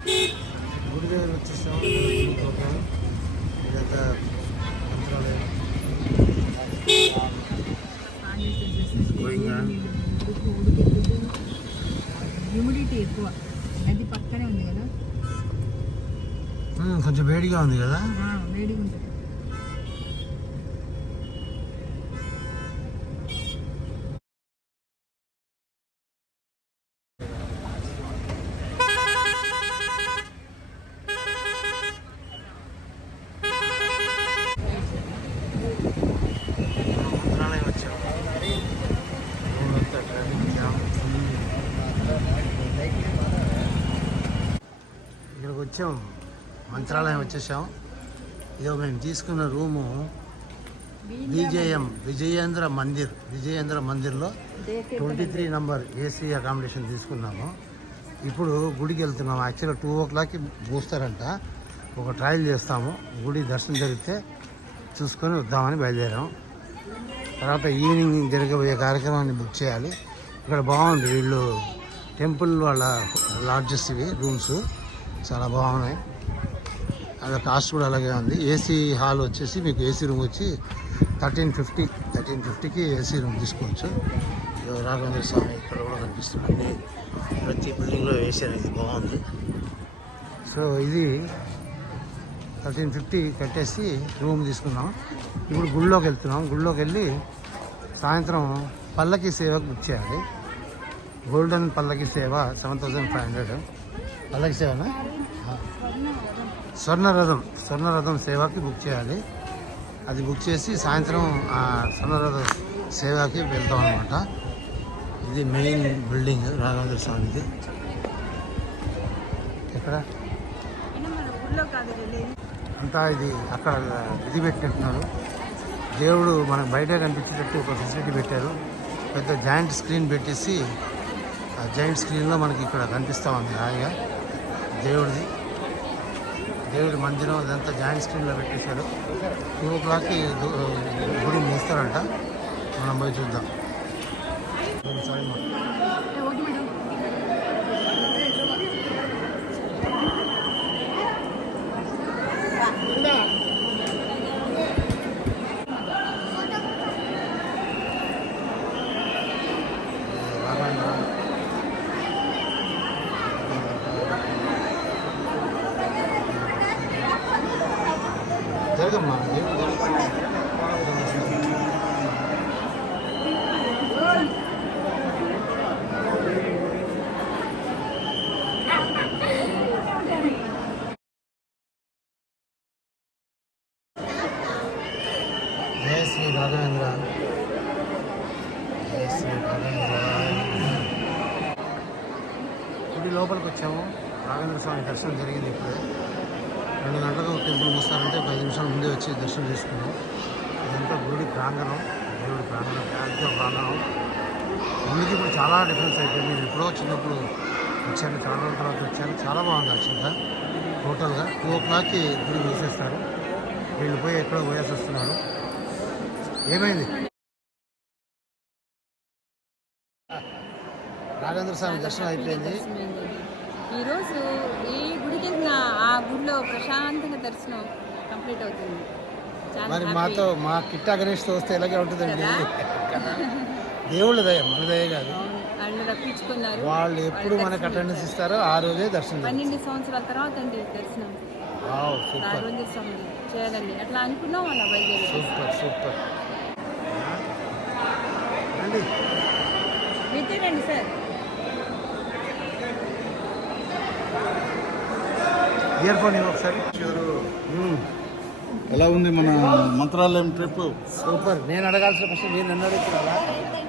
గుడి దగ్గర వచ్చేసాము. ఇదంతా మంత్రాలయం హ్యూమిడిటీ ఎక్కువ, అది పక్కనే ఉంది కదా, కొంచెం వేడిగా ఉంది కదా, వేడిగా ఉంటుంది. మంత్రాలయం వచ్చాము. ఇక్కడికి వచ్చాం, మంత్రాలయం వచ్చేసాం. ఇదో మేము తీసుకున్న రూము విజయేంద్ర మందిర్లో 23 నంబర్ ఏసీ అకామిడేషన్ తీసుకున్నాము. ఇప్పుడు గుడికి వెళ్తున్నాము. యాక్చువల్గా 2 o'clockకి మూస్తారంట. ఒక ట్రయల్ చేస్తాము, గుడి దర్శనం జరిగితే చూసుకొని వద్దామని బయలుదేరాం. తర్వాత ఈవినింగ్ జరగబోయే కార్యక్రమాన్ని బుక్ చేయాలి. ఇక్కడ బాగుంది, వీళ్ళు టెంపుల్ వాళ్ళ లాడ్జెస్ ఇవి, రూమ్స్ చాలా బాగున్నాయి. అలా కాస్ట్ కూడా అలాగే ఉంది. ఏసీ హాల్ వచ్చేసి మీకు ఏసీ రూమ్ వచ్చి 1350కి ఏసీ రూమ్ తీసుకోవచ్చు. రాఘవేంద్ర స్వామి ఇక్కడ కూడా కనిపిస్తుంది. ప్రతి బిల్డింగ్లో వేసారు, ఇది బాగుంది. సో ఇది 1350 కట్టేసి రూమ్ తీసుకున్నాం. ఇప్పుడు గుళ్ళోకి వెళ్తున్నాం. గుళ్ళోకి వెళ్ళి సాయంత్రం పల్లకి సేవకు బుక్ చేయాలి. గోల్డెన్ పల్లకి సేవ 7500 పల్లకి సేవనా, స్వర్ణరథం సేవకి బుక్ చేయాలి. అది బుక్ చేసి సాయంత్రం ఆ స్వర్ణరథ సేవకి వెళ్తాం అనమాట. ఇది మెయిన్ బిల్డింగ్ రాఘవేంద్ర స్వామిది. ఎక్కడ అంతా ఇది అక్కడ ఇది పెట్టినట్టున్నారు. దేవుడు మనకు బయట కనిపించేటట్టు ఒక ఫెసిలిటీ పెట్టారు. పెద్ద జాయింట్ స్క్రీన్ పెట్టేసి ఆ జాయింట్ స్క్రీన్లో మనకి ఇక్కడ కనిపిస్తూ ఉంది హాయిగా దేవుడి మందిరం. అదంతా జాయింట్ స్క్రీన్లో పెట్టేశారు. 2 o'clockకి గుడి మూస్తారంట. మనం పోయి చూద్దాం. జరగమ్మా, జయ శ్రీ రాఘవేంద్ర, జయ శ్రీ రాఘవేంద్ర. గుడి లోపలికి వచ్చాము. రాఘవేంద్ర స్వామి దర్శనం జరిగింది. ఇప్పుడే 2 గంటలకు టెంపుల్ మూస్తారంటే 5 నిమిషాల ముందే వచ్చి దర్శనం చేసుకున్నాం. ఇదంతా గుడి ప్రాంగణం, దేవుడి ప్రాంగణం, పెద్ద ప్రాంగణం. ముందుకి ఇప్పుడు చాలా డిఫరెన్స్ అయిపోయింది. నేను ఎప్పుడో చిన్నప్పుడు వచ్చాను, చాలా రోజుల తర్వాత వచ్చాను. చాలా బాగుంది యాక్చువల్గా. టోటల్గా 2 o'clockకి గుడి మూసేస్తారు. వీళ్ళు పోయి ఎక్కడో పోయేసి వస్తున్నారు. ఏమైంది? రాఘవేంద్ర స్వామి దర్శనం అయిపోయింది. ఈరోజు ఏ గుడికి వెళ్ళినా ఆ గుడిలో ప్రశాంతంగా దర్శనం కంప్లీట్ అవుతుంది. మరి మాతో మా కిట్టా గణేష్తో వస్తే ఎలాగే ఉంటుందండి. దేవుళ్ళ దయ, మన దయ కాదు. వాళ్ళు రప్పించుకున్నారు. వాళ్ళు ఎప్పుడు మనకు అటెండెన్స్ ఇస్తారో ఆ రోజే దర్శనం. 12 సంవత్సరాల తర్వాత అండి దర్శనం. రాఘవేంద్ర స్వామి చేయాలండి, అట్లా అనుకున్నాం. వాళ్ళ బయలుదేరి సూపర్ రండి సార్. ఇయర్ ఫోన్ ఒకసారి. ఎలా ఉంది మన మంత్రాలయం ట్రిప్? సూపర్. నేను అడగాల్సిన క్వశ్చన్ నేను నన్ను అడుగుతున్నా.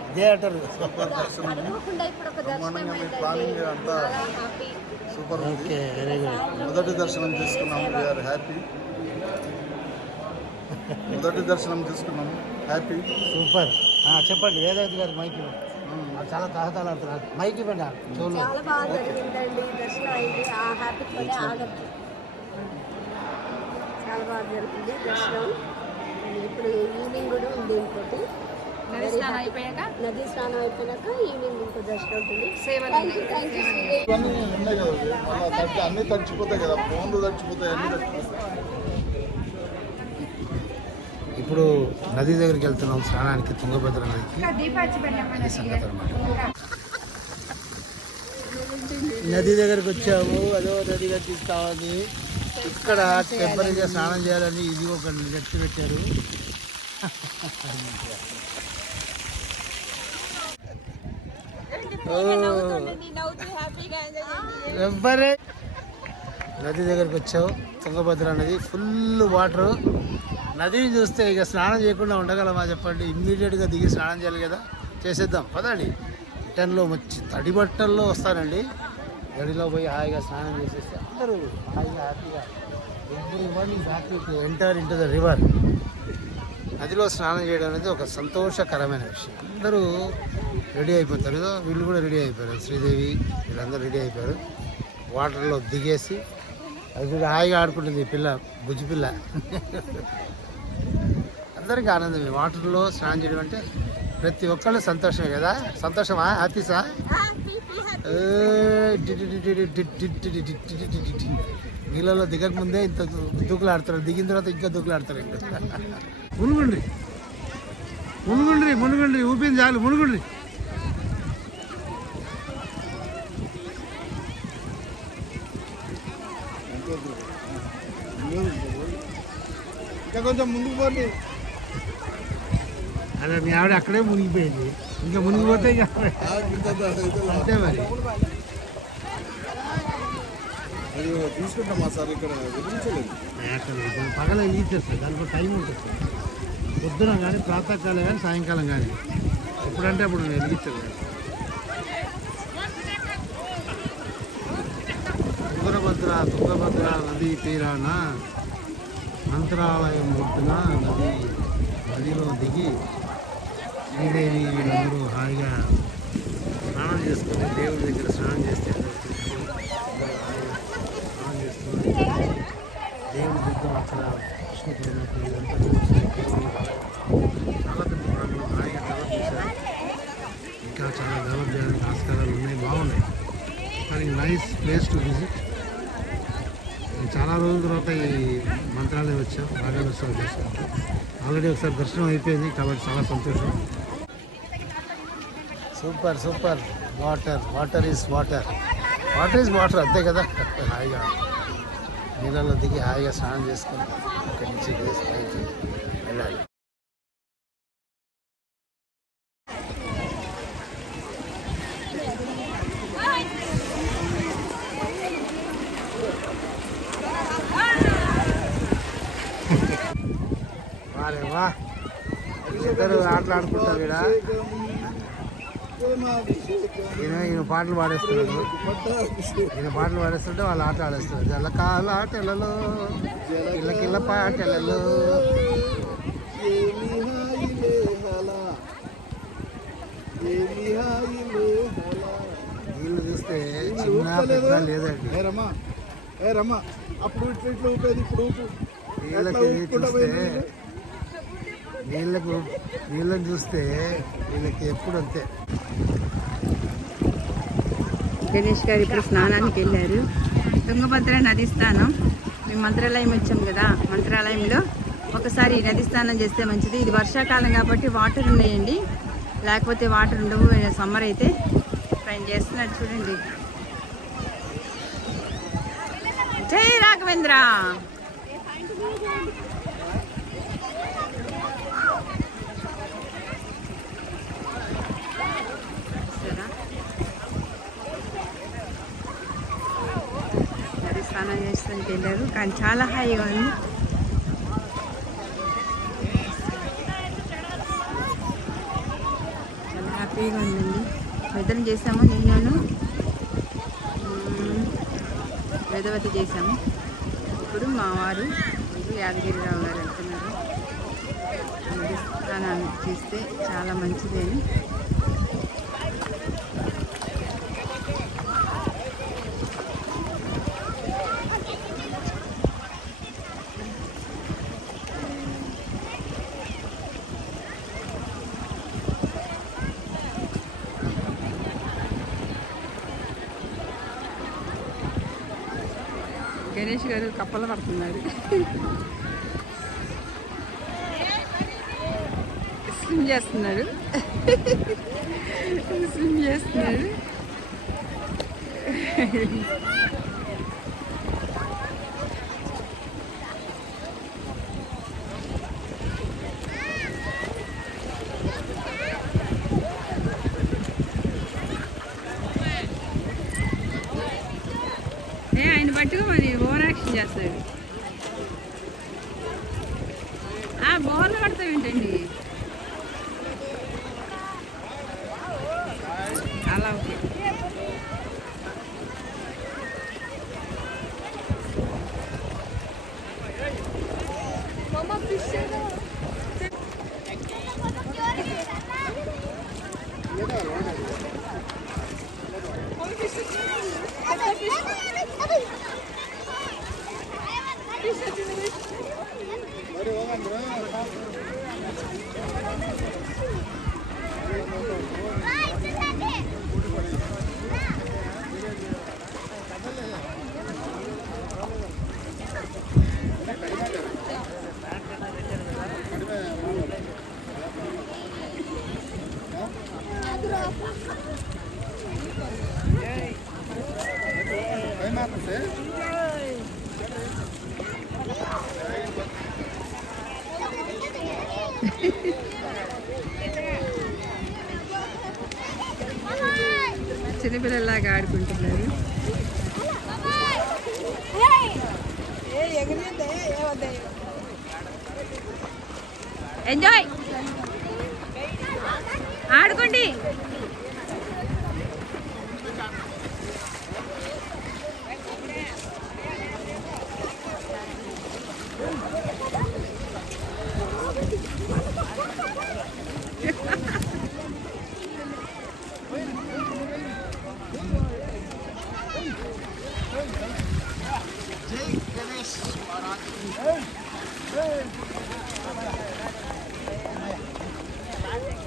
ఇదే అంటారు. ప్లానింగ్ అంతా సూపర్. Okay, very good. మొదటి దర్శనం చేసుకున్నాము, వీఆర్ హ్యాపీ. సూపర్. చెప్పండి వేదావతి గారి మైకి. చాలా తహతలాడుతున్నారు. మైక్ ఇవ్వండి. చాలా బాగా జరిగిందండి దర్శనం. అయింది ఆ హ్యాపీతోనే ఆగద్దు. చాలా బాగా జరిగింది దర్శనం. ఇప్పుడు ఈవినింగ్ కూడా ఉంది ఇంకోటి. నది స్నానం అయిపోయాక నది స్నానం అయిపోయినాక ఈవినింగ్ ఇంకో దర్శనం ఉంటుంది. సేవలు థ్యాంక్ యూ శ్రీదేవి. ఇవన్నీ ఉన్నాయి కదా మళ్ళీ అన్నీ తడిచిపోతాయి కదా, ఫోన్లు తడిచిపోతాయి, అన్నీ తడిచిపోతాయి. ఇప్పుడు నది దగ్గరికి వెళ్తున్నాం స్నానానికి, తుంగభద్ర నదికి. అది సంగతి అన్నమాట. నది దగ్గరికి వచ్చాము, అదో నది కట్టిస్తామని. ఇక్కడ టెంపరీగా స్నానం చేయాలని ఇది ఒక జట్టు పెట్టారు. ఎవ్వరే నది దగ్గరికి వచ్చావు, తుంగభద్ర నది ఫుల్ వాటర్. నదిని చూస్తే ఇక స్నానం చేయకుండా ఉండగలమా చెప్పండి? ఇమ్మీడియట్గా దిగి స్నానం చేయాలి కదా, చేసేద్దాం పదండి. రిటర్న్లో వచ్చి తడి బట్టల్లో వస్తానండి, గడిలో పోయి హాయిగా స్నానం చేసేస్తే అందరూ హాయిగా హ్యాపీగా everyone is happy to enter into the river. నదిలో స్నానం చేయడం అనేది ఒక సంతోషకరమైన విషయం. అందరూ రెడీ అయిపోతారు, వీళ్ళు కూడా రెడీ అయిపోయారు, శ్రీదేవి వీళ్ళందరూ రెడీ అయిపోయారు. వాటర్లో దిగేసి అది కూడా హాయిగా ఆడుకుంటుంది ఈ పిల్ల, బుజ్జి పిల్ల. అందరికీ ఆనందమే వాటర్లో స్నానం చేయడం అంటే. ప్రతి ఒక్కళ్ళు సంతోషమే కదా. సంతోషమా? హ్యాపీసా? నీళ్ళలో దిగక ముందే ఇంత దూకులాడతారు, దిగిన తర్వాత ఇంకా దూకులాడతారు. మునుగుండ్రి మునుగుండ్రి మునుగుండ్రి, ఊపింది చాలు, మునుగుండ్రి. ఇంకా కొంచెం ముందుకు పోండి. అలా మీ ఆవిడ అక్కడే మునిగిపోయింది, ఇంకా మునిగిపోతే ఇక అంతే మరి. తీసుకుంటామా సార్, ఇక్కడ పగల వెలిగించేస్తుంది, దానికి టైం ఉంటుంది. పొద్దున కానీ ప్రాతకాలం కానీ సాయంకాలం కానీ ఎప్పుడంటే అప్పుడు వెలిగించదు. తుంగభద్ర నది తీరాన మంత్రాలయం ఒడ్డున నదిలో దిగి శ్రీదేవి వీళ్ళందరూ హాయిగా స్నానం చేసుకొని దేవుడి దగ్గర స్నానం చేస్తే స్నానం చేసుకొని దేవుడి దగ్గర అక్కడ కృష్ణ పరమాత్మ ఇదంతా చూసి చాలా ప్రాంగణం హాయిగా డెవలప్ చేశారు. ఇంకా చాలా డెవలప్ చేయడానికి ఆస్కారాలు ఉన్నాయి, బాగున్నాయి. కానీ నైస్ ప్లేస్ టు విజిట్. చాలా రోజుల తర్వాత ఈ మంత్రాలయం వచ్చాం, బాగా దర్శనం చేసుకుంటాం. ఆల్రెడీ ఒకసారి దర్శనం అయిపోయింది కాబట్టి చాలా సంతోషం. Super super. Water is water అంతే కదా. హాయిగా నీళ్ళలో దిగి హాయిగా స్నానం చేసుకొని అక్కడి నుంచి పైకి వెళ్ళాలి. వా ఇద్దరు ఆటలాడుకుంటారు ఇక్కడ. ఈయన పాటలు పాడేస్తున్నాడు, వాళ్ళు ఆట ఆడేస్తున్నారు. జలకాల ఆటలలో కిల్ల పాటలలో. నీళ్ళు చూస్తే చిన్న పెద్ద లేదండి. నీళ్ళని చూస్తే వీళ్ళకి ఎప్పుడు అంతే. గణేష్ గారు ఇప్పుడు స్నానానికి వెళ్ళారు. తుంగభద్ర నది స్నానం. మేము మంత్రాలయం వచ్చాం కదా, మంత్రాలయంలో ఒకసారి నది స్నానం చేస్తే మంచిది. ఇది వర్షాకాలం కాబట్టి వాటర్ ఉన్నాయండి, లేకపోతే వాటర్ ఉండవు. సమ్మర్ అయితే ఆయన చేస్తున్నాడు చూడండి. జై రాఘవేంద్ర. నది స్నానం చేస్తానికి వెళ్ళారు, కానీ చాలా హాయిగా ఉంది. చాలా హ్యాపీగా ఉందండి. ఇద్దరం చేసాము, నేను వేదవతి చేసాము. ఇప్పుడు మా వారు యాదగిరిరావు గారు వెళ్తున్నారు. నది స్నానం చేస్తే చాలా మంచిదని. గణేష్ గారు కప్పలు పడుతున్నారు. స్విమ్ చేస్తున్నారు. స్విమ్ చేస్తున్నారు. ఆయన పట్టుకో మరి ఓవర్ యాక్షన్ చేస్తాడు. బాల్ పడతావు ఏంటండి అలా? ఓకే. చిన్నపిల్లలాగా ఆడుకుంటున్నారు. ఎంజాయ్ ఆడుకోండి.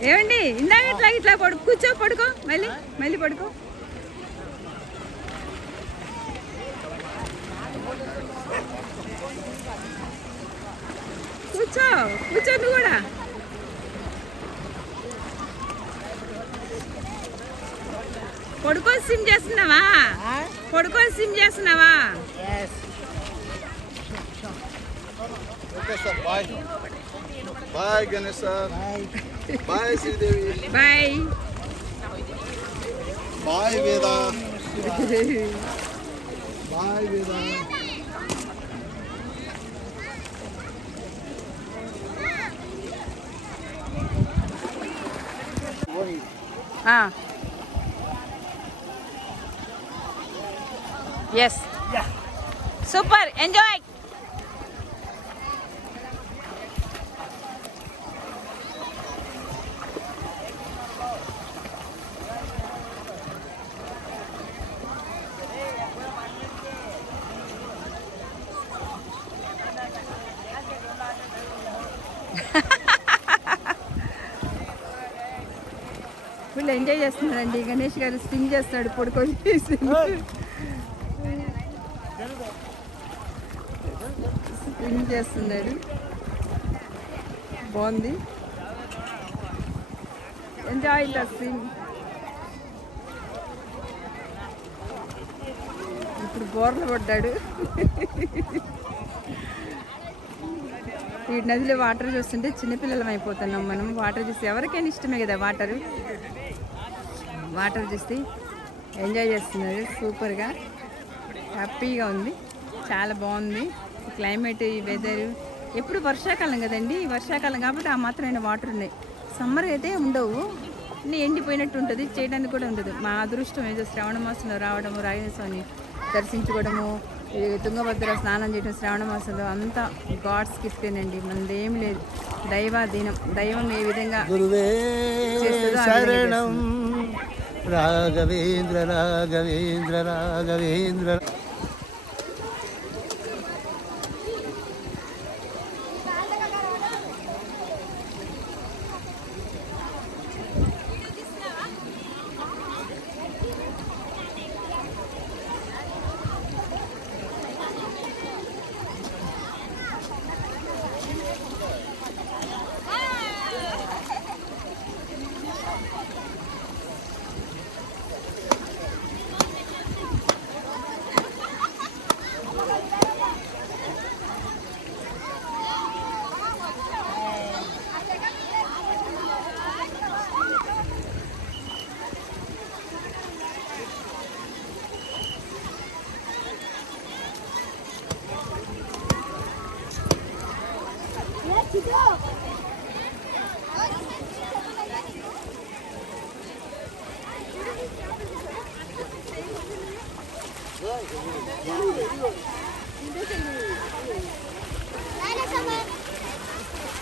ఏమండి ఇందాక ఇట్లా కూర్చో, పడుకో, మళ్ళీ పడుకో. కూర్చో నువ్వు కూడా. పడుకొని సిమ్ చేస్తున్నావా? Okay sir, bye. Bye Ganesh sir. Bye Sridevi. Bye Veda. Bye Veda. Yes, super, enjoy. వీళ్ళు ఎంజాయ్ చేస్తున్నారండి. గణేష్ గారు స్విమ్ చేస్తాడు పడుకొని. స్విమ్ చేస్తున్నాడు, బాగుంది. Enjoy the swim. ఇప్పుడు బోర్లు పడ్డాడు. ఈ నదిలో వాటర్ చూస్తుంటే చిన్నపిల్లలం అయిపోతున్నాం మనం. వాటర్ చూసి ఎవరికైనా ఇష్టమే కదా వాటర్ చూసి ఎంజాయ్ చేస్తున్నారు. సూపర్గా హ్యాపీగా ఉంది, చాలా బాగుంది క్లైమేట్. ఈ వెదర్ ఎప్పుడు వర్షాకాలం కదండి, వర్షాకాలం కాబట్టి ఆ మాత్రమైన వాటర్ ఉన్నాయి. సమ్మర్ అయితే ఉండవు, ఎండిపోయినట్టు ఉంటుంది, చేయడానికి కూడా ఉండదు. మా అదృష్టం ఏదో శ్రావణ మాసంలో రావడము, రాజేశ్వరిని దర్శించుకోవడము, తుంగభద్ర స్నానం చేయడం శ్రావణ మాసంలో అంతా గాడ్స్ గిఫ్టేనండి. మనదేం లేదు, దైవాధీనం. దైవం ఏ విధంగా శరణం రాఘవేంద్ర రాఘవేంద్ర రాఘవేంద్ర.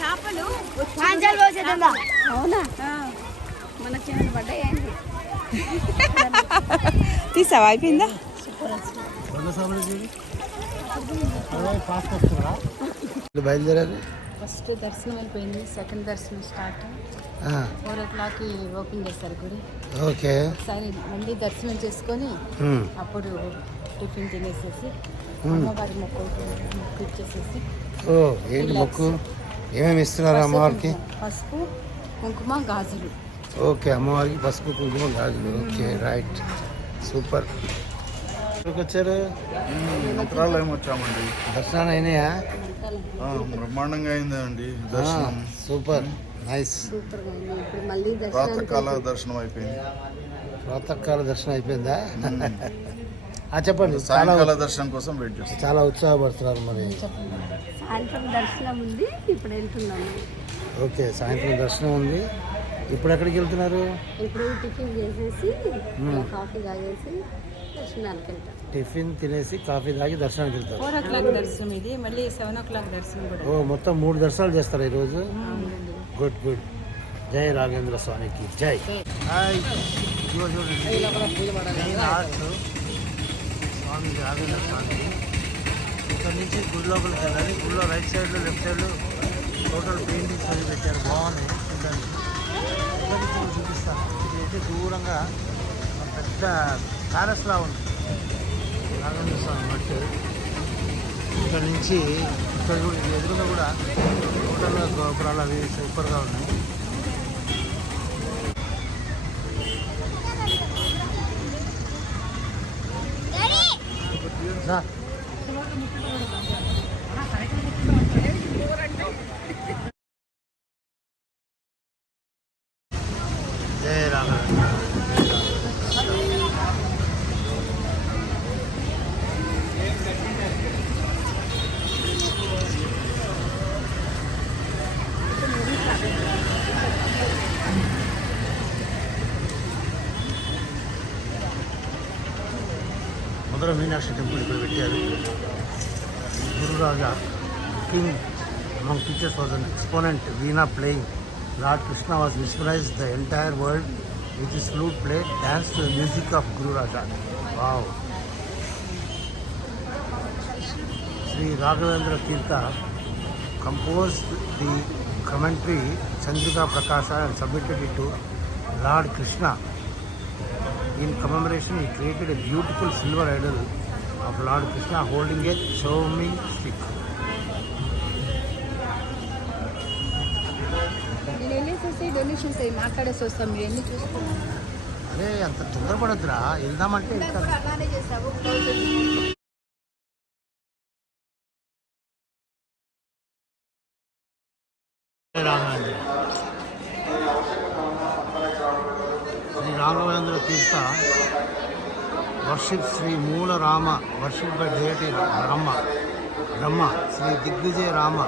చేపలు అవునా మన చిన్న పడ్డాయండి. తీసావా? అయిపోయిందా? బయలుదేరారు. ఫస్ట్ దర్శనం అయిపోయింది. సెకండ్ దర్శనం స్టార్ట్ 4 o'clock ఓపెన్ చేస్తారు గుడి. ఓకే. ఒకసారి మళ్ళీ దర్శనం చేసుకొని అప్పుడు టిఫిన్ తినేసేసి అమ్మవారి మొక్కు ఇచ్చేసేసి. ఓ ఏంటి మొక్కు? ఏమేమి ఇస్తున్నారు అమ్మవారికి? పసుపు కుంకుమ గాజులు. ఓకే, అమ్మవారికి పసుపు కుంకుమ గాజులు. Okay, right, super. ఎక్కడికి వచ్చారు? మంత్రాలయం వచ్చామండి. దర్శనాలు అయినాయా? బ్రహ్మాండంగా అయిందండి దర్శనం. Super, nice. సూపర్గా ఉంది. ఇప్పుడు మళ్ళీ ప్రాతకాల దర్శనం అయిపోయింది. ప్రాతకాల దర్శనం అయిపోయిందా? చెప్పండి. సాయంకాల దర్శనం కోసం వెయిట్ చేస్తాం. చాలా ఉత్సాహపడుతున్నారు మరి. సాయంత్రం దర్శనం ఉంది, ఇప్పుడు వెళ్తున్నాను. ఓకే, సాయంత్రం దర్శనం ఉంది. ఇప్పుడు ఎక్కడికి వెళ్తున్నారు? ఇప్పుడు టిఫిన్ చేసేసి కాఫీ తాగేసి దర్శనానికి వెళ్తాం. టిఫిన్ తినేసి కాఫీ తాగి దర్శనానికి వెళ్తారు. 4 o'clock దర్శనం ఇది, మళ్ళీ 7 o'clock దర్శనం కూడా. ఓ, మొత్తం 3 దర్శనాలు చేస్తారు ఈరోజు. Good good. జై రాఘవేంద్ర స్వామికి జై. హాయ్, స్వామి రాఘవేంద్ర స్వామి. ఇక్కడ నుంచి గుడి లోపలికి వెళ్ళాలి. గుడిలో రైట్ సైడ్లో లెఫ్ట్ సైడ్లో టోటల్ పెయింటింగ్స్ అవి పెట్టారు, బాగున్నాయి చూడడానికి. ఇక్కడ నుంచి మీకు చూపిస్తాను. ఇదైతే దూరంగా పెద్ద ప్యాలెస్లా ఉంది రాఘవేంద్ర స్వామి మట్టి. ఇక్కడ నుంచి ఇక్కడ కూడా ఎదురుగా కూడా టోటల్గా గోపురాలు అవి సూపర్గా ఉన్నాయి. జై రాఘవేంద్ర. మధుర మీనాక్షి టెంపుల్ ఇక్కడ పెట్టారు. Gururaja king among teachers was an exponent veena playing. Lord Krishna was mesmerized the entire world with his flute play, dance to the music of Guru Raja. Wow. Sri Raghavendra Tirtha composed the commentary Chandrika Prakasha and submitted it to Lord Krishna. In commemoration, he created a beautiful silver idol of Lord Krishna holding a charming stick. నేను వెళ్ళేసేసి donations అవి మాట్లాడేసి వస్తాం. మీరు ఎన్ని చూసుకున్నాను? అరే, అంత తొందరపడద్దురా, వెళ్దామంటే వెళ్తాను. అలానే చేసావు. Sri Raghavendra Tirtha worships Sri Moola Rama, worshipped by deity Brahma, Sri Digvijay Rama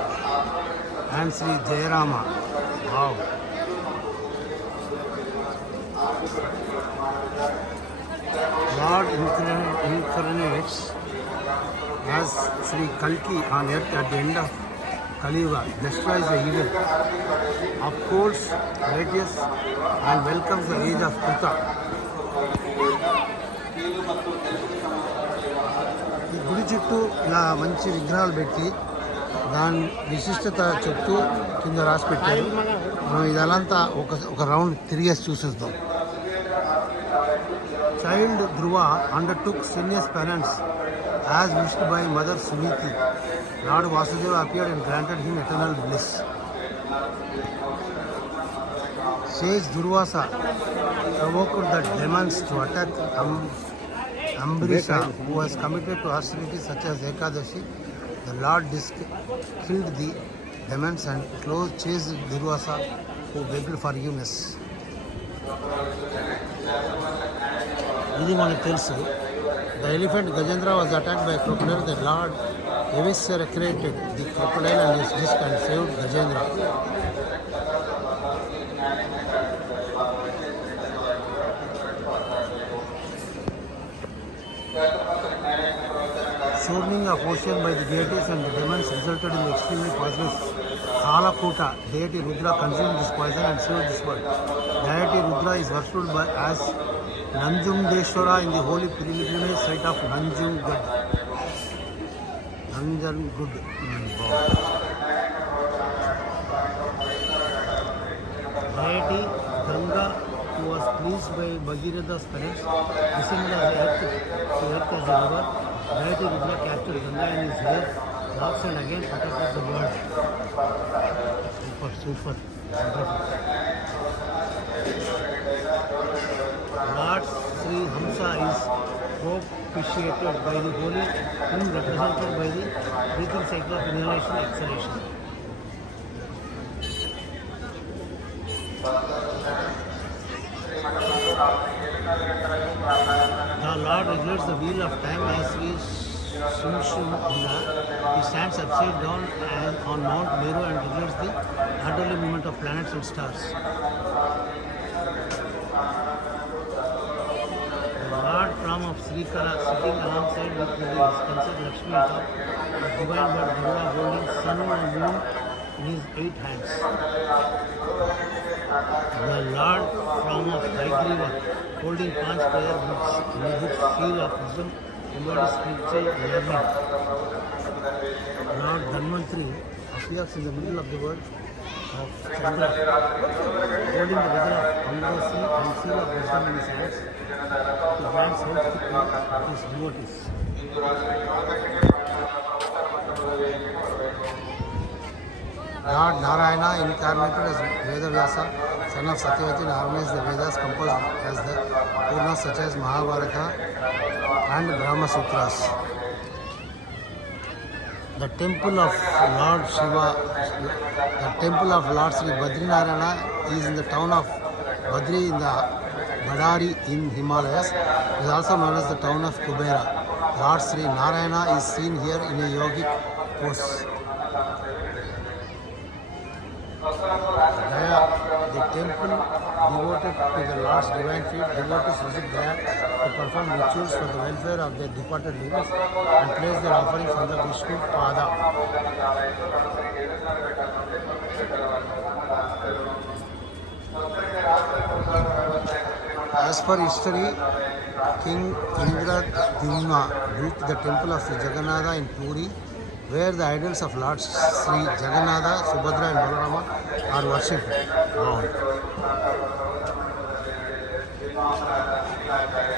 and Sri Jayarama. Wow. Lord incarnates as Sri Kalki on earth at the end of Kali Yuga, destroys the evil, upholds righteous and welcomes the age of Krita. ఈ గుడి చుట్టూ ఇలా మంచి విగ్రహాలు పెట్టి దాని విశిష్టత చెప్తూ కింద రాసి పెట్టారు. మనం ఇదంతా ఒక రౌండ్ తిరిగేసి చూసేద్దాం. Child Dhruva undertook strenuous penance as wished by Mother Sumiti. Lord Vasudeva appeared and granted him eternal bliss. Sage Durvasa provoked the demons to attack Ambrisha, who was committed to austerities such as Ekadashi. The Lord killed the demons and chased Durvasa, who begged forgiveness. ఇది మనకు తెలుసు. The elephant Gajendra was attacked by a crocodile. The Lord eviscerated the crocodile and his disc and saved Gajendra. churning of ocean by the deities and the demons resulted in the extremely poisonous Kalakuta. Deity Rudra consumed this poison and saved this world. Deity Rudra is worshipped as Nanjungdeshwara in the holy pilgrimage site of Nanjangud. Deity Ganga, who was pleased by Bhagirath's penance, descended as the earth as a river. Deity Rudra captured Ganga in his hair, locks and again protected the world. Super. Wonderful. Lord Sri Hamsa is propitiated by the holy king represented by the breathing cycle of inhalation exhalation. The Lord regulates the wheel of time as we Shimshumna. He stands upside down and on Mount Meru and regulates the orderly movement of planets and stars. The Lord Ram of Srikara sitting alongside with the concept Lakshmi on top, the divine bird Garuda holding sun and moon in his 8 hands. The Lord Ram of Haigriva holding Panch prayer books in his shield of wisdom embodies spiritual learning. Lord Dhanvantri appears in the middle of the world of Chandra, holding the weather of Amrasi and seal of wisdom in his hands. He grants health to his devotees. Lord Narayana, incarnated as Vedavyasa, son of Satyavati, harmonized the Vedas composed as the Purnas such as Mahabharata and Brahma Sutras. The temple of Lord Shiva, the temple of Lord Sri Badrinarayana is in the town of Badri in the Badari in Himalayas. It is also known as the town of Kubera. Lord Sri Narayana is seen here in a yogic pose. Gaya, the temple devoted to the Lord's divine feet, devotees visit Gaya to perform rituals for the welfare of their departed livings and place their offerings on the Vishnu Pada. As per history, King Indradyumna built the temple of Sri Jagannatha in Puri, where the idols of Lord Sri Jagannatha, Subhadra and Balarama are worshipped.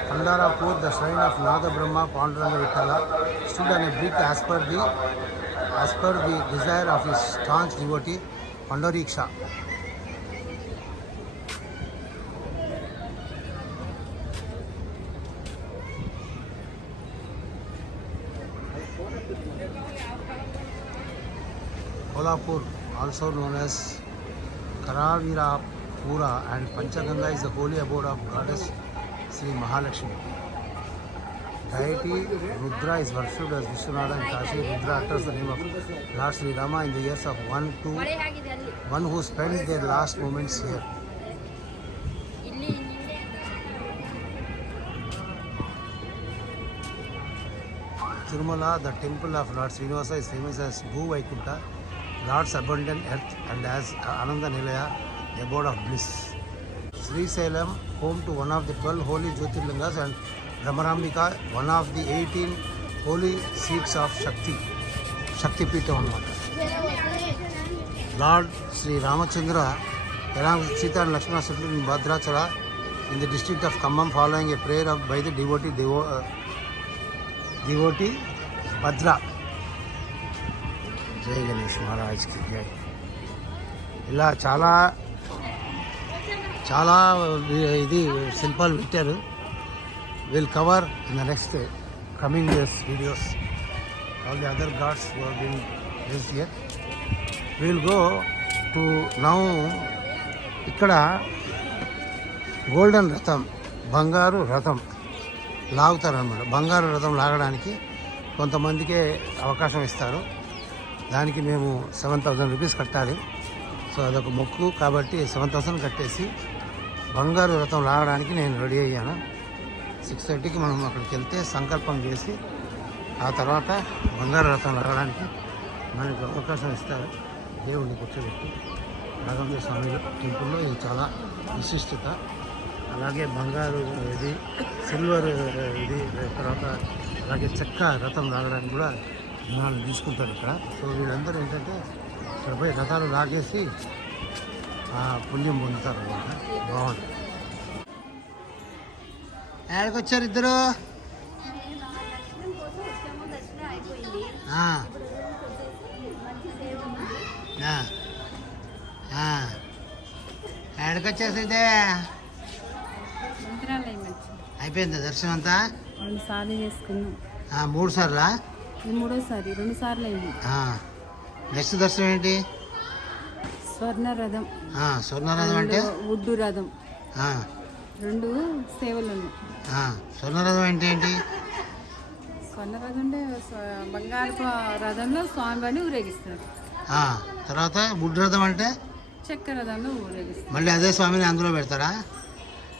Pandarapur, the shrine of Nada Brahma Panduranga Vittala, stood on a brick as per the desire of his staunch devotee Pandariksha. Kolhapur, also known as Karavirapura and Panchaganga, is the holy abode of goddess Sri Mahalakshmi. Deity Rudra is worshipped as Vishwanatha and Kashi. Rudra utters the name of Lord Sri Rama in the years of one who spent their last moments here. Tirumala, the temple of Lord Srinivasa, is famous as Bhu Vaikunta, Lord's abundant earth, and as Ananda Nilaya, the abode of bliss. Sri Salem, home to one of the 12 holy Jyotirlingas, and Brahmarambika, one of the 18 holy seats of Shakti Pita. Lord Sri Ramachandra, along with Sita and Lakshmana, settled in Bhadrachala in the district of Khammam, following a prayer by the devotee Bhadra. జై గణేష్ మహారాజ్కి జై. ఇలా చాలా ఇది శిల్పాలు పెట్టారు. Will cover in the next coming years videos all the other gods who have been raised here. Will go to now. ఇక్కడ golden రథం, బంగారు రథం లాగుతారనమాట. బంగారు రథం లాగడానికి కొంతమందికే అవకాశం ఇస్తారు. దానికి మేము 7,000 రూపీస్ కట్టాలి. సో అదొక మొక్కు కాబట్టి 7,000 కట్టేసి బంగారు రథం లాగడానికి నేను రెడీ అయ్యాను. 6:30కి మనం అక్కడికి వెళ్తే సంకల్పం చేసి ఆ తర్వాత బంగారు రథం రావడానికి మనకు అవకాశం ఇస్తారు. దేవుడిని కూర్చోబెట్టి రాఘవేంద్ర స్వామి టెంపుల్లో ఇది చాలా విశిష్టత. అలాగే బంగారు ఇది సిల్వర్ ఇది తర్వాత అలాగే చెక్క రథం లాగడానికి కూడా జనాలు తీసుకుంటారు ఇక్కడ. సో వీళ్ళందరూ ఏంటంటే ఇక్కడ పోయి రథాలు లాగేసి పుణ్యం పొందుతారు అనమాట. బాగుంటుంది. ఎక్కడికి వచ్చారు ఇద్దరు? ఎక్కడికి వచ్చేసిందే? మంత్రాలయం వచ్చి అయిపోయిందా దర్శనం అంతా? 2 సార్లు చేసుకున్నాం. 3 సార్లా? ఇది 3వ సారి, 2 సార్లు అయింది. నెక్స్ట్ దర్శనం ఏంటి? స్వర్ణ రథం. స్వర్ణ రథం అంటే ఉడ్డు రథం. 2 సేవలు ఉన్నాయి. స్వర్ణ రథం అంటే ఏంటి? స్వర్ణ రథం అంటే బంగారపు రథంలో స్వామివారిని ఊరేగిస్తారు. తర్వాత బుడ్డు రథం అంటే చెక్క రథంలో ఊరేగిస్తారు. మళ్ళీ అదే స్వామిని అందులో పెడతారా?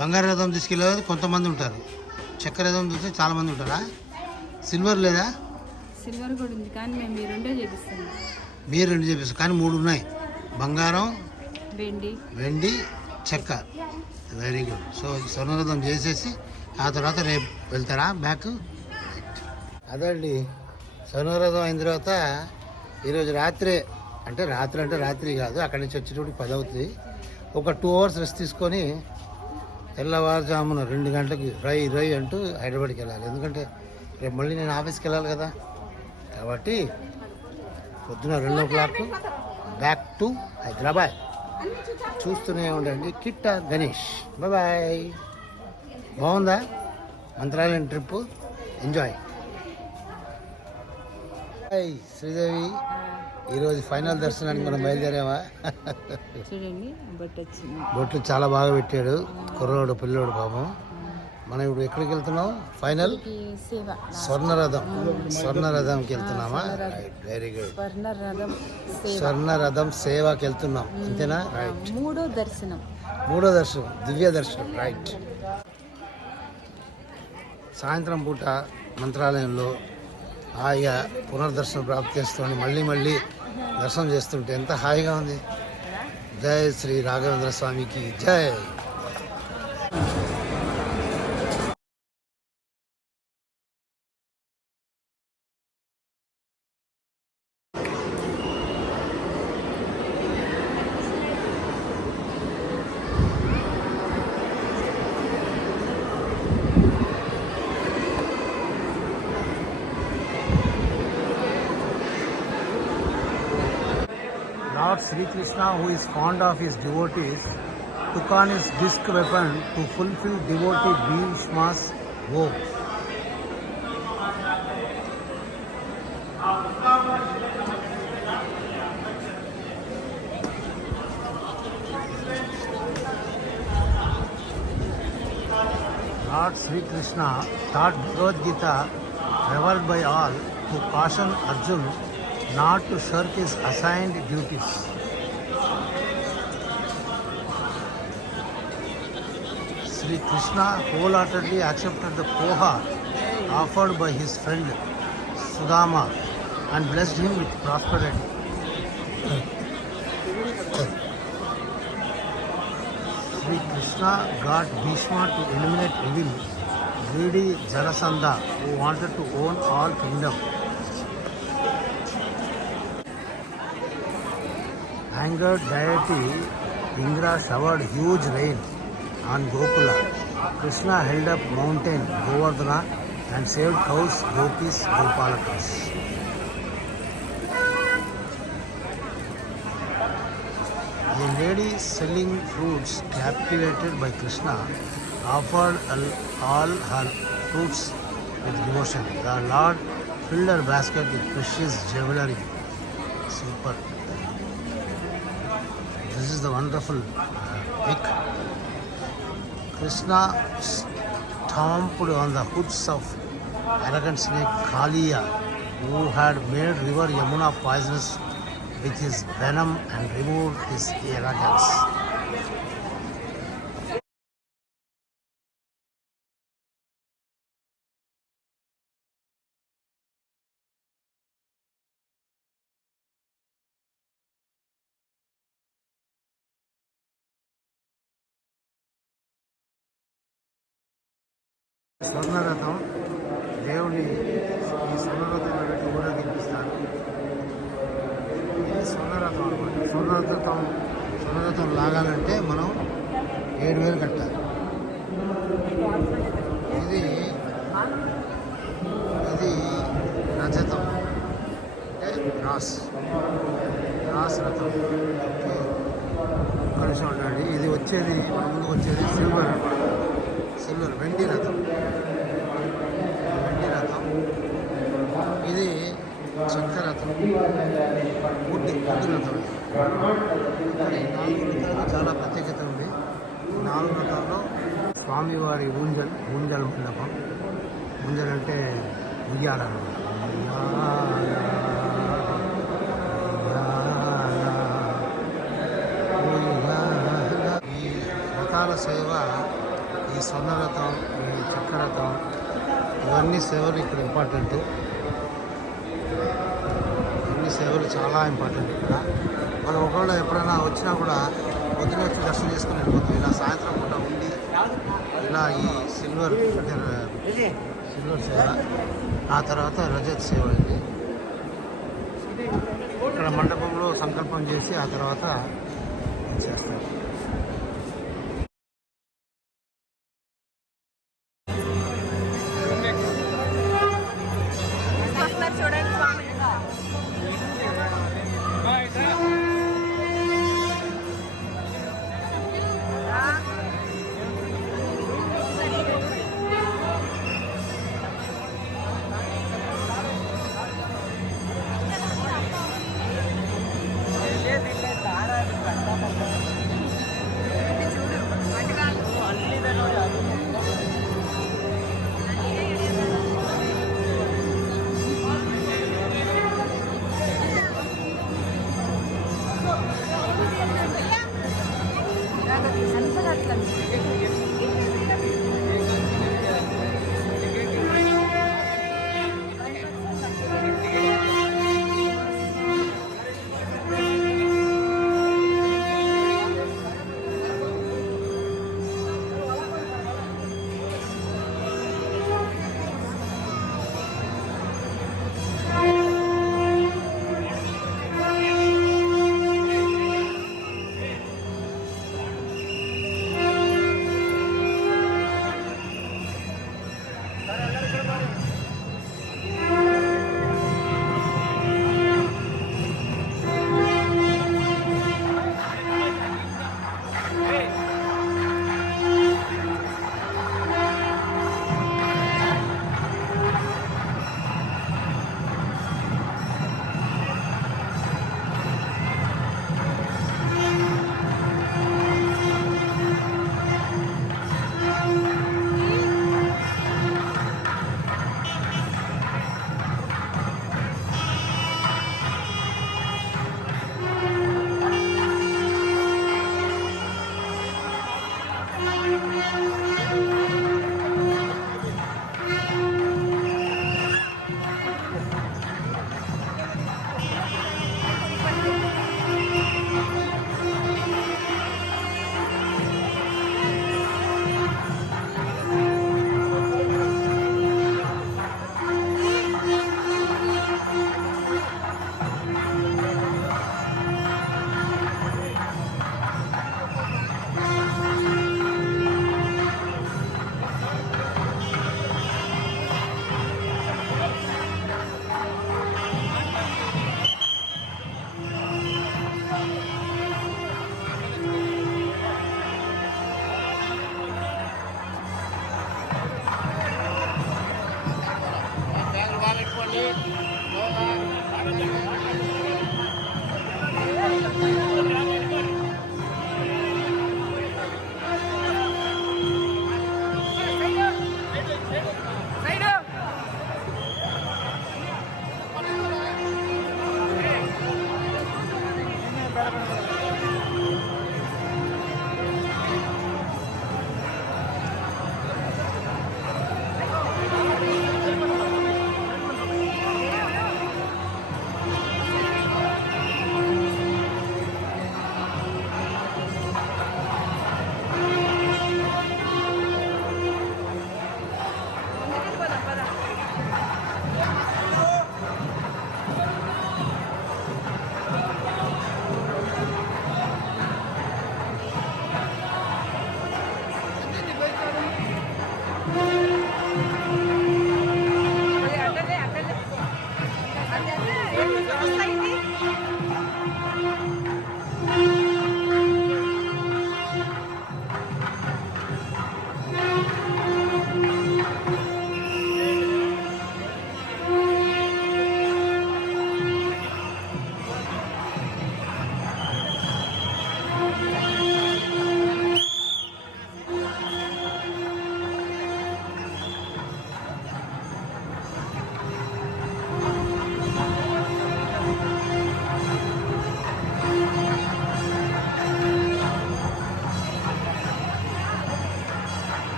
బంగారు రథం తీసుకెళ్ళే కొంతమంది ఉంటారు, చెక్క రథం చూస్తే చాలామంది ఉంటారా? సిల్వర్ లేదా? సిల్వర్ కూడా ఉంది కానీ మేము ఈ 2 చేపిస్తాం. మీరు 2 చేపిస్తారు కానీ 3 ఉన్నాయి: బంగారం, వెండి, చెక్క. Very good. సో స్వర్ణరథం చేసేసి ఆ తర్వాత రేపు వెళ్తారా బ్యాక్? అదండి, స్వర్ణరథం అయిన తర్వాత ఈరోజు రాత్రి అంటే రాత్రి కాదు, అక్కడి నుంచి వచ్చేటప్పుడు 10 అవుతుంది. ఒక 2 అవర్స్ రెస్ట్ తీసుకొని తెల్లవారుజామున 2 గంటలకి రై అంటూ హైదరాబాద్కి వెళ్ళాలి. ఎందుకంటే రేపు మళ్ళీ నేను ఆఫీస్కి వెళ్ళాలి కదా. కాబట్టి పొద్దున 2 o'clock బ్యాక్ టు హైదరాబాద్. చూస్తూనే ఉండండి కిట్ట గణేష్. బాయ్. బాగుందా Mantralayam trip? Enjoy. Hi Sridevi, ఈరోజు ఫైనల్ దర్శనానికి మనం బయలుదేరామా? చూడండి బొట్లు చాలా బాగా పెట్టాడు కుర్రోడు పిల్లోడు పాపం. మనం ఇప్పుడు ఎక్కడికి వెళ్తున్నాం? ఫైనల్ స్వర్ణరథంకి వెళ్తున్నామా? Right, very good. స్వర్ణరథం సేవకి వెళ్తున్నాం, అంతేనా? రైట్. 3వ దర్శనం, దివ్య దర్శనం. రైట్. సాయంత్రం పూట మంత్రాలయంలో హాయిగా పునర్దర్శనం ప్రాప్తి చేస్తుంది. మళ్ళీ దర్శనం చేస్తుంటే ఎంత హాయిగా ఉంది. జై శ్రీ రాఘవేంద్ర స్వామికి జై. Lord Sri Krishna, who is fond of his devotees, took on his disc weapon to fulfill devotee Bhishma's vow. Lord Sri Krishna taught Bhagavad Gita, revered by all, to caution Arjuna not to shirk his assigned duties. Sri Krishna wholeheartedly accepted the poha offered by his friend Sudama and blessed him with prosperity. Sri Krishna got Bhishma to eliminate evil, greedy Jarasandha, who wanted to own all kingdom. Angered deity Indra showered huge rain on Gokula. Krishna held up mountain Govardhana and saved cows, gopis, gopalakas. A lady selling fruits captivated by Krishna offered all her fruits with devotion. The Lord filled her basket with precious jewelry. Super. This is the wonderful pic. Krishna stomped on the hoods of arrogant snake Kaliya, who had made river Yamuna poisonous with his venom and removed his arrogance. స్వర్ణరథం దేవుని ఈ స్వర్ణరథంలో పెట్టి ఊరేగిస్తారు. ఇది స్వర్ణరథం అనమాట. స్వర్ణరథం లాగాలంటే మనం 7,000 కట్టాలి. ఇది రజతం అంటే Ross రథం. కలిసి ఉండండి. ఇది వచ్చేది మన ముందుకు వచ్చేది సిల్వర్ వెండి రథం. ఇది చెక్క రథం, వుడ్ రథం. ఇక్కడ ఈ 4 రథాలు చాలా ప్రత్యేకత ఉంది. ఈ 4 రథాల్లో స్వామివారి ఊంజల్ మండపం. ఊంజల్ అంటే ఉయ్యాల అన్నమాట. ఈ రథాల సేవ, ఈ స్వర్ణరథం, ఈ చక్రరథం, ఇవన్నీ సేవలు ఇక్కడ ఇంపార్టెంట్. ఇవన్నీ సేవలు చాలా ఇంపార్టెంట్ ఇక్కడ. మనం ఒకవేళ ఎప్పుడైనా వచ్చినా కూడా పొద్దున వచ్చి దర్శనం చేసుకుని వెళ్ళిపోతాం. ఇలా సాయంత్రం పూట ఉండి ఇలా ఈ సిల్వర్ సేవ, ఆ తర్వాత రజత్ సేవ. ఇది ఇక్కడ మండపంలో సంకల్పం చేసి ఆ తర్వాత చేస్తారు.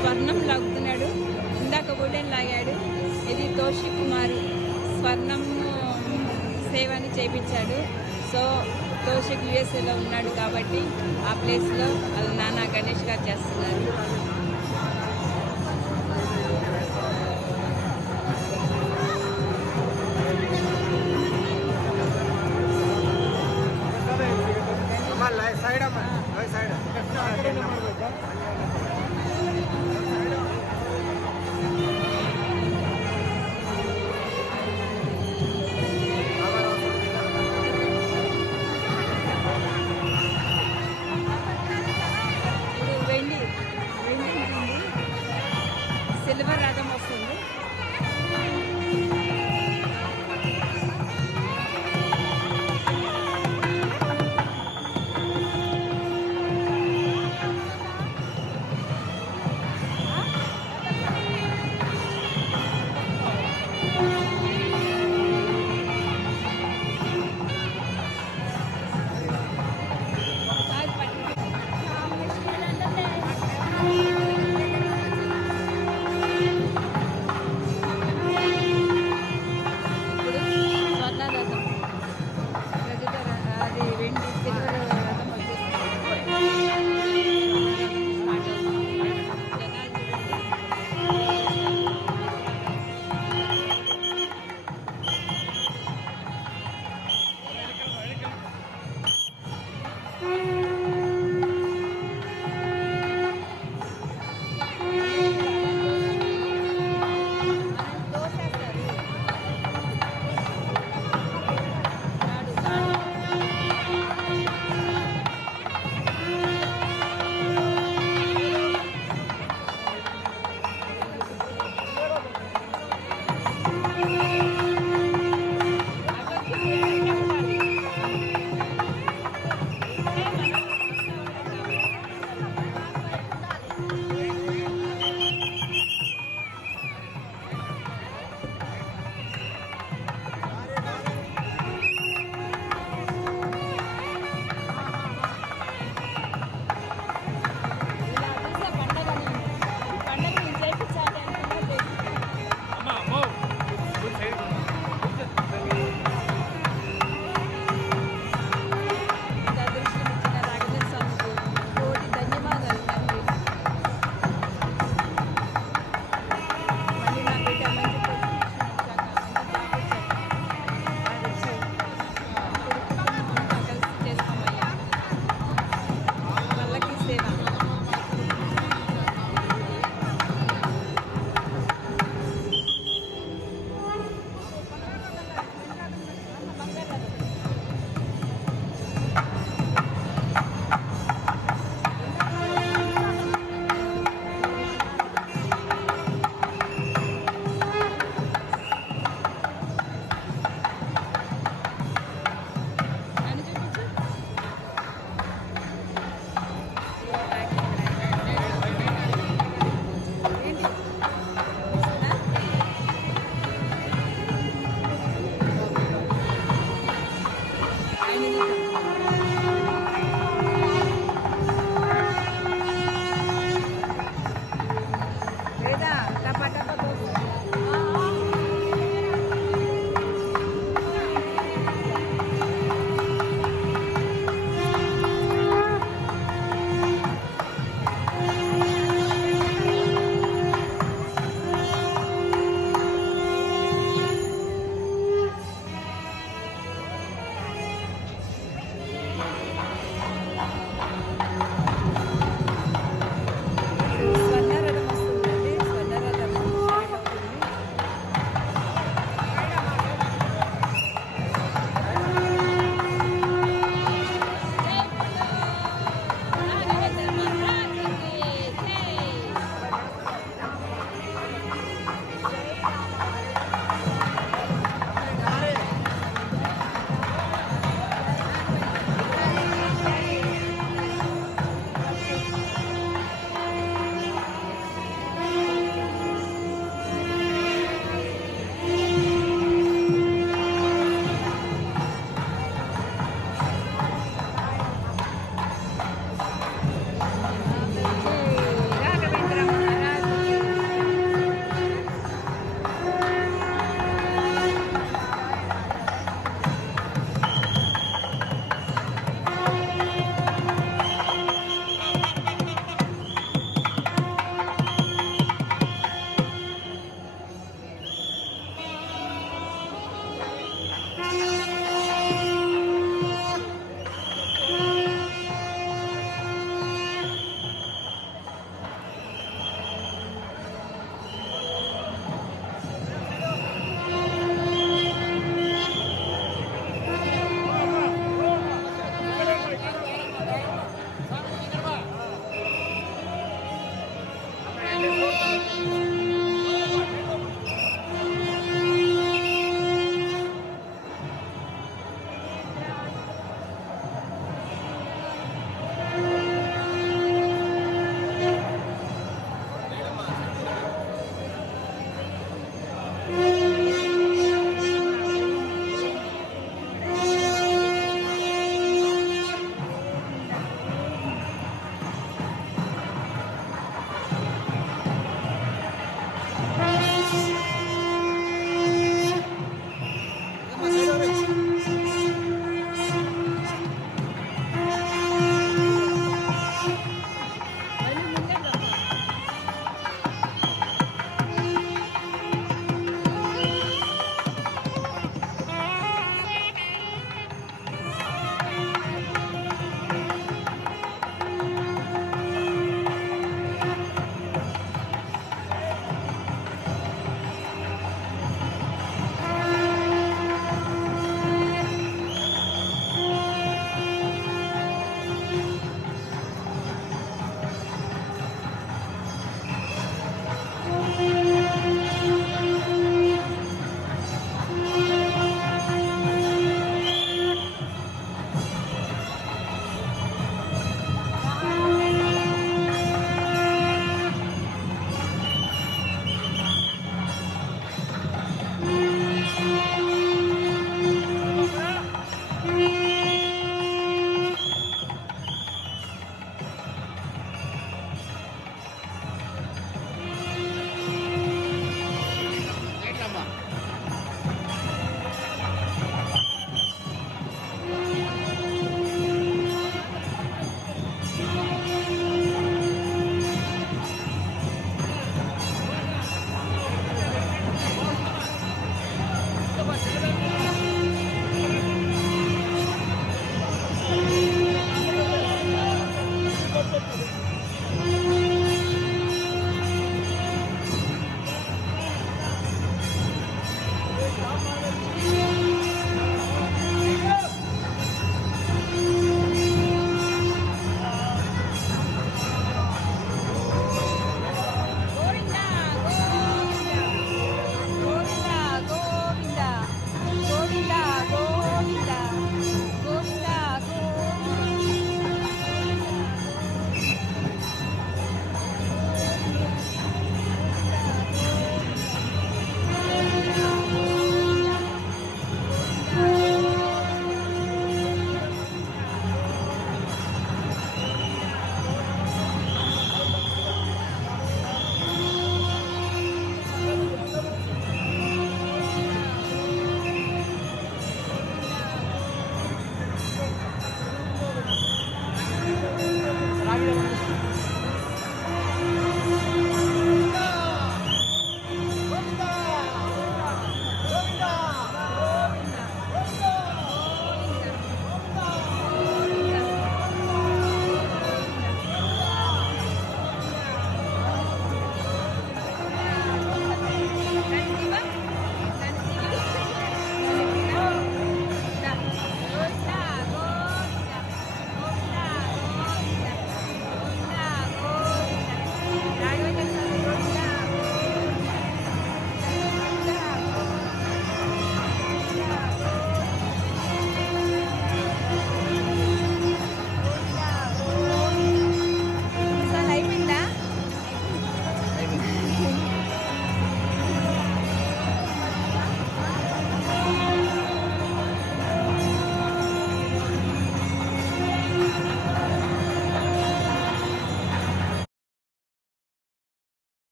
స్వర్ణం లాగుతున్నాడు. ఇందాక గోల్డెన్ లాగాడు. ఇది తోషి కుమార్ స్వర్ణం సేవని చేయించాడు. సో తోషిక్ యుఎస్ఏలో ఉన్నాడు కాబట్టి ఆ ప్లేస్లో వాళ్ళ నాన్న గణేష్ గారు చేస్తున్నారు. సిల్వర్ రథం వస్తుంది.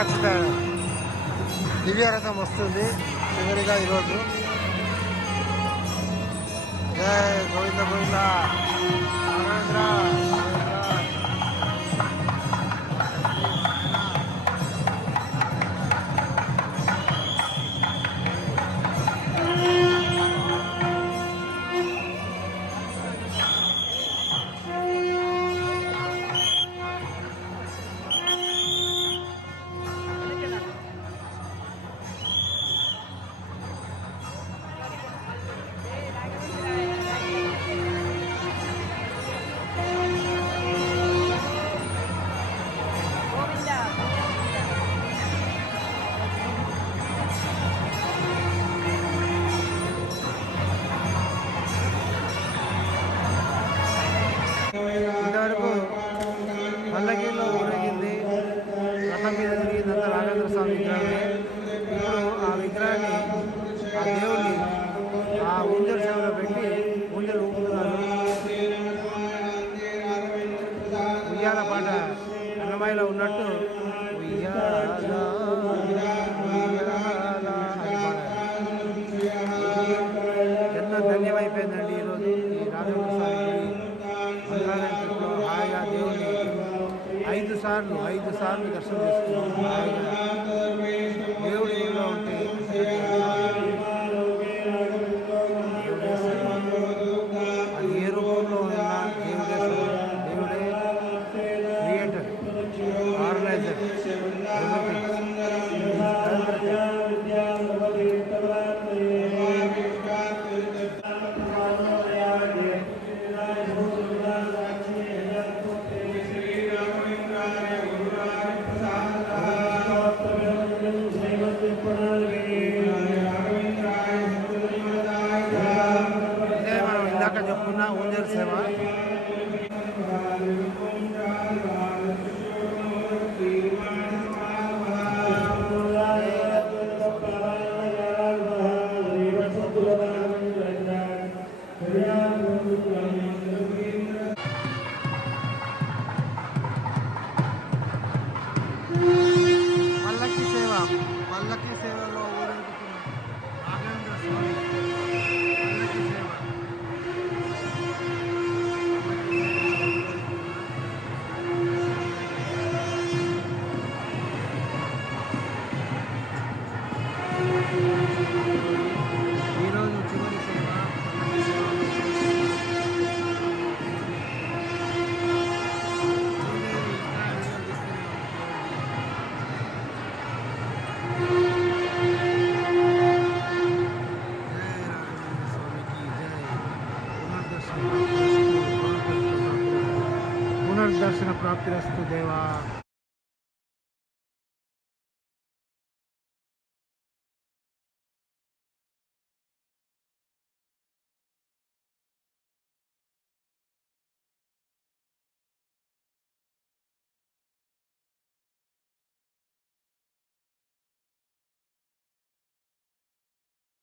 ఆకర్షిత దివ్యరథం వస్తుంది చివరిగా ఈరోజు. జై గోవింద గోవింద నాగేంద్ర ఇంతవరకు పల్లకీలో ఊరేగింది, రథం మీద తిరిగిందంతా రాఘవేంద్ర స్వామి విగ్రహమే. ఇప్పుడు ఆ విగ్రహాన్ని, ఆ దేవుణ్ణి ఆ ఊంజల్ సేవలో పెట్టి ఊంజలు ఊపుతున్నారు. ఉయ్యాల పాట అన్నమాయిలో ఉన్నట్టు ఉయ్యాల ఉయ్యాల అని పాడారు. ఎంత ధన్యమైపోయిందండి ఈరోజు ఈ రాఘవేంద్ర స్వామి మంత్రాలయంలో హాయిగా దేవుని 5 సార్లు దర్శనం చేసుకున్నాం. హాయిగా దేవుడి ఊళ్ళో ఉంటే అది ఏ రూపంలో ఉన్నా దేవుడే క్రియేటర్, ఆర్గనైజర్, ఇదే మనం ఇందాక చెప్పుకున్న ఊంజల్ సేవ. పల్లకి సేవలో ఊరేగుతున్న రాఘవేంద్ర స్వామి పల్లకి సేవ. ఈరోజు చివరి సేవ పల్లకి సేవ. పునర్దర్శన ప్రాప్తిరస్తు దేవా.